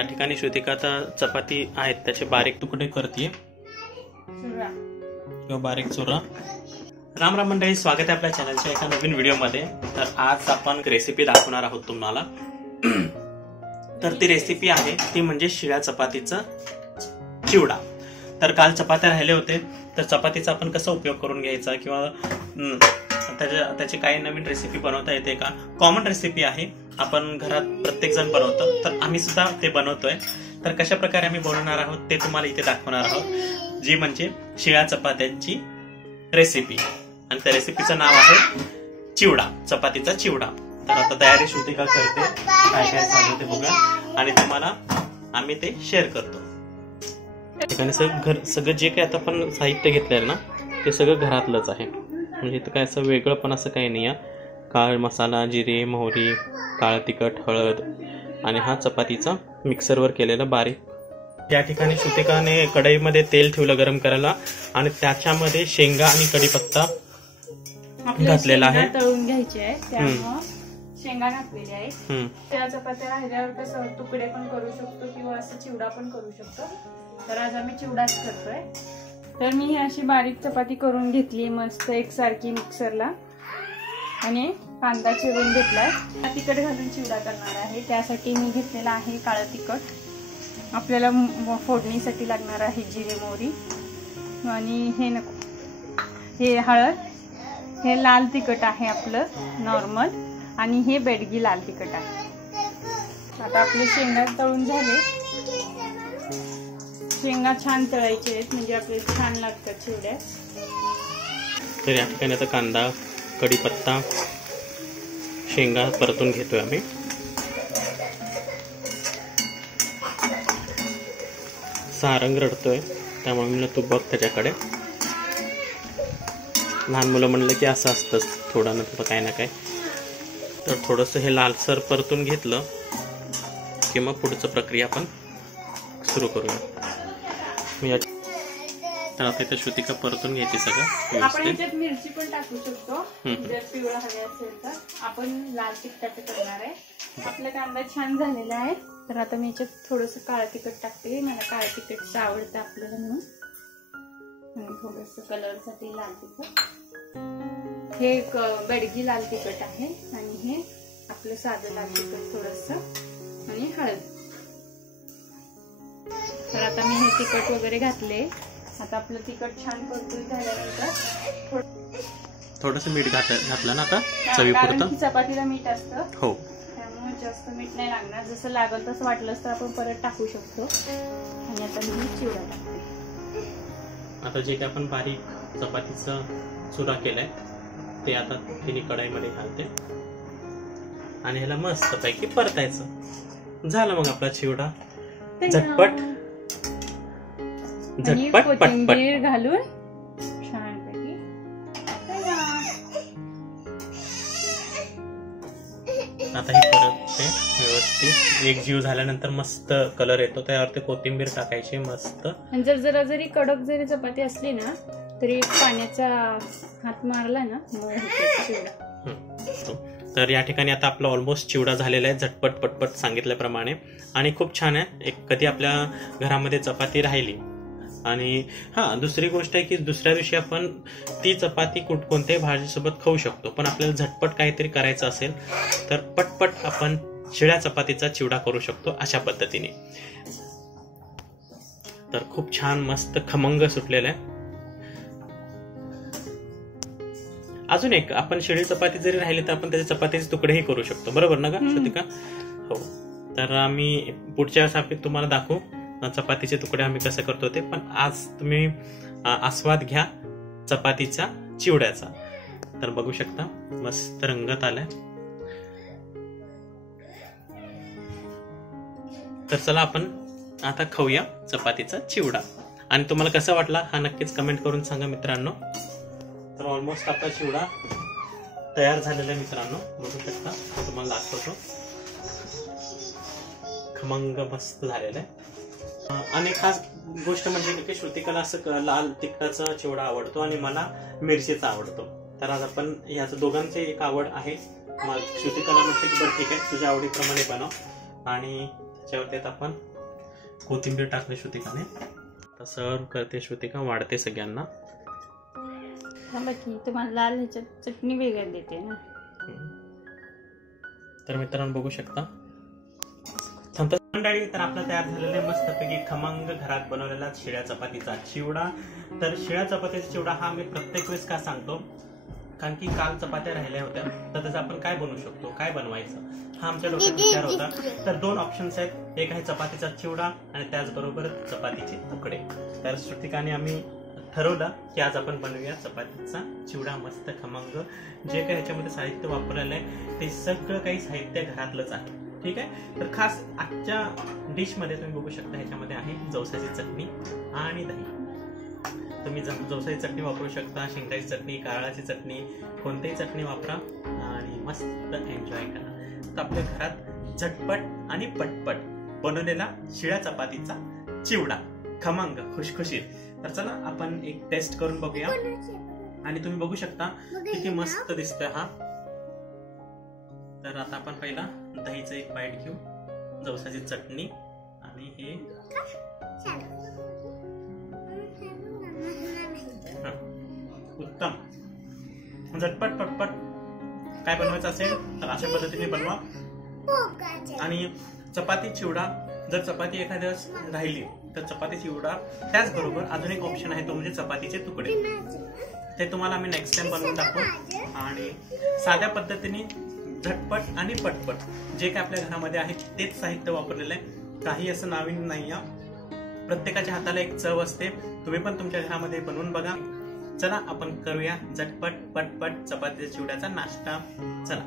या ठिकाणी श्रुतिका आता चपाती आहेत त्याचे बारीक तुकडे करते किंवा बारीक चुरा। राम राम मंडळी, स्वागत आहे आपल्या चॅनलच्या एका नवीन व्हिडिओमध्ये। तर आज आपण रेसिपी दाखवणार आहोत तुम्हाला। तर ती रेसिपी आहे ती म्हणजे शिळ्या चपातीचा चिवडा। तर काल चपात्या राहिले होते, तर चपातीचा आपण कसा उपयोग करून घ्यायचा किंवा त्याची काही नवीन रेसिपी बनवता येते का? कॉमन रेसिपी आहे, आपण घरात प्रत्येक जण बनवतो, तर आम्ही सुद्धा ते बनवतोय। तर कशा प्रकारे आम्ही बनवणार आहोत ते तुम्हाला इथे दाखवणार आहोत, जी म्हणजे शिळ्या चपात्यांची रेसिपी। आणि त्या रेसिपीचं नाव आहे चिवडा, चपातीचा चिवडा। तर आता तयारी श्रुतिका करते, काय काय चालू ते बघूया आणि तुम्हाला आम्ही ते शेअर करतो। सगळं जे काही आता आपण साहित्य घेतलंय ना ते सगळं घरातलंच आहे, म्हणजे इथं काय असं वेगळं पण असं काही नाही आहे। काळ मसाला, जिरे, मोहरी, काळं तिखट, हळद आणि हा चपातीचा मिक्सरवर केलेला बारीक। या ठिकाणी श्रुतिकाने कढईमध्ये तेल ठेवलं गरम करायला आणि त्याच्यामध्ये शेंगा आणि कढीपत्ता घातलेला आहे। तळून घ्यायचे आहे, त्यामुळे शेंगा घातलेले आहेत। त्या चपात्या राहिल्यावर कसं तुकडे पण करू शकतो किंवा असं चिवडा पण करू शकतो। तर आज आम्ही चिवडाच करतोय। तर मी ही अशी बारीक चपाती करून घेतली मस्त एकसारखी मिक्सरला, आणि कांदा चिरून घेतलाय। तिखट घालून चिवडा करणार आहे, त्यासाठी मी घेतलेला आहे काळं तिखट। आपल्याला फोडणीसाठी लागणार आहे जिरे, मोहरी, आणि हे नको हे हळद, हे लाल तिखट आहे आपलं नॉर्मल, आणि हे बेडगी लाल तिखट आहे। आता आपले शेंगा तळून झाले, शेंगा छान तळायचे आहेत म्हणजे आपले छान लागतात चिवड्या। तर या ठिकाणी आता कांदा, कढीपत्ता, शेंगा परतून घेतोय आम्ही। सारंग रडतोय त्यामुळे म्हणलं तू बघ त्याच्याकडे। लहान मुलं म्हणलं की असं असतं थोडं ना थोडं काय ना काय। तर थोडंसं हे लालसर परतून घेतलं की मग पुढचं प्रक्रिया आपण सुरू करूया। तर आता इथे श्रुतिका परतून घ्यायची सगळं। आपण याच्यात मिरची पण टाकू शकतो, जर पिवळा हवे असेल तर। आपण लाल तिखट करणार आहे। आपला कांदा छान झालेला आहे, तर आता मी याच्यात थोडंसं काळं तिखट टाकते, मला काळं तिखट आवडतं आपल्याला म्हणून, आणि थोडंसं कलरसाठी लाल तिखट। हे बेडगी लाल तिखट आहे, आणि हे आपलं साधं लाल तिखट थोडंसं, आणि हळद। तर आता मी हे तिखट वगैरे घातले। आता आपलं तिखट छान परतून झाल्यानंतर थोडंसं मीठ घातलं ना आता चवीपुरतं। चपातीला मीठ असतं, हो, त्यामुळे जास्त मीठ नाही लागणार, जसं लागल तसं वाटलं तर आपण परत टाकू शकतो। आणि आता मी चिवडा टाकते। आता जे काही आपण बारीक चपातीचा चुरा केलाय ते आता तिने कढईमध्ये घालते आणि ह्याला मस्त पैकी परतायचं। झालं मग आपला चिवडा झटपट झटपट पटपट घालून छानपैकी। आता ही परतते व्यवस्थित, एक जीव झाल्यानंतर मस्त कलर येतो, त्यावरती कोथिंबीर टाकायची मस्त। जर जरी कडक जरी चपाती असली ना तरी पाण्याचा हात मारला ना मग चिवडा। तर या ठिकाणी आता आपला ऑलमोस्ट चिवडा झालेला आहे, झटपट पटपट सांगितल्याप्रमाणे, आणि खूप छान आहे। एक कधी आपल्या घरामध्ये चपाती राहिली, आणि दुसरी गोष्ट आहे की दुसऱ्या दिवशी आपण ती चपाती कोणत्याही भाजीसोबत खाऊ शकतो। पण आपल्याला झटपट काहीतरी करायचं असेल तर पटपट आपण शिळ्या चपातीचा चिवडा करू शकतो अशा पद्धतीने। तर खूप छान मस्त खमंग सुटलेला आहे। अजून एक, आपण शिळी चपाती जरी राहिली तर आपण त्याचे चपातीचे तुकडेही करू शकतो, बरोबर ना ग श्रुतिका? हो। तर आम्ही पुढच्या वेळेस तुम्हाला दाखवू चपातीचे तुकडे आम्ही कसं करतो ते, पण आज तुम्ही आस्वाद घ्या चपातीचा चिवड्याचा। तर बघू शकता मस्त रंगत आलाय। तर चला आपण आता खाऊया चपातीचा चिवडा, आणि तुम्हाला कसा वाटला हा नक्कीच कमेंट करून सांगा मित्रांनो। तर ऑलमोस्ट आपला चिवडा तयार झालेला आहे मित्रांनो, बघू शकता, तुम्हाला दाखवतो। खमंग मस्त झालेला आहे। आणि खास गोष्ट म्हणजे की श्रुतिकाला असं लाल तिखटाचा चिवडा आवडतो आणि मला मिरचीचा आवडतो। तर आज आपण याचं दोघांचे एक आवड आहे। श्रुतिकाला म्हटलं की बरं ठीक आहे, तुझ्या आवडीप्रमाणे बनव, आणि त्याच्यावरती आपण कोथिंबीर टाकली श्रुतिकाने. तर सर्व करते श्रुतिका, वाढते सगळ्यांना. बाकी तुम्हाला लाल ह्याच्यात चटणी वेगळी देते ना. तर मित्रांनो बघू शकता मंडळी, तर आपला तयार झालेला मस्तपैकी खमंग घरात बनवलेला शिळ्या चपातीचा चिवडा. तर शिळ्या चपातीचा चिवडा हा मी प्रत्येक वेळेस का सांगतो, कारण की काल चपात्या राहिल्या होत्या, तर त्याचं आपण काय बनवू शकतो, काय बनवायचं, हा आमच्या डोक्यात विचार होता. तर 2 ऑप्शन्स आहेत, एक आहे चपातीचा चिवडा आणि त्याचबरोबर चपातीचे तुकडे. तर श्रुतिकाने आम्ही ठरवलं की आज आपण बनवूया चपातीचा चिवडा मस्त खमंग. जे काही ह्याच्यामध्ये साहित्य वापरलेलं आहे ते सगळं काही साहित्य घरातलंच आहे. ठीक आहे. तर खास आजच्या डिश मध्ये तुम्ही बघू शकता ह्याच्यामध्ये आहे जवसाची चटणी आणि दही. तुम्ही जवसाची चटणी वापरू शकता, शेंगदाण्याची चटणी, कारळाची चटणी, कोणतीही चटणी वापरा आणि मस्त एन्जॉय करा. तर आपल्या घरात झटपट आणि पटपट बनवलेला शिळ्या चपातीचा चिवडा खमंग खुशखुशीत. तर चला आपण एक टेस्ट करून बघूया. आणि तुम्ही बघू शकता किती मस्त दिसतोय हा. तर आता आपण पहिला दहीचं एक बाईट घेऊ, जवसाची चटणी आणि हे उत्तम. झटपट पटपट काय बनवायचं असेल तर अशा पद्धतीने बनवा. आणि चपाती चिवडा, जर चपाती एखाद्या दिवस राहिली तर चपाती चिवडा, त्याचबरोबर अजून एक ऑप्शन आहे तो म्हणजे चपातीचे तुकडे. ते तुम्हाला आम्ही नेक्स्ट टाइम बनवून दाखवू. आणि साध्या पद्धतीने झटपट आणि पटपट जे काय आपल्या घरामध्ये आहे तेच साहित्य वापरलेलं आहे. काही असं नवीन नाही आहे. प्रत्येकाच्या हाताला एक चव असते. तुम्ही पण तुमच्या घरामध्ये बनवून बघा. चला आपण करूया झटपट पटपट चपातीच्या चिवड्याचा नाश्ता. चला.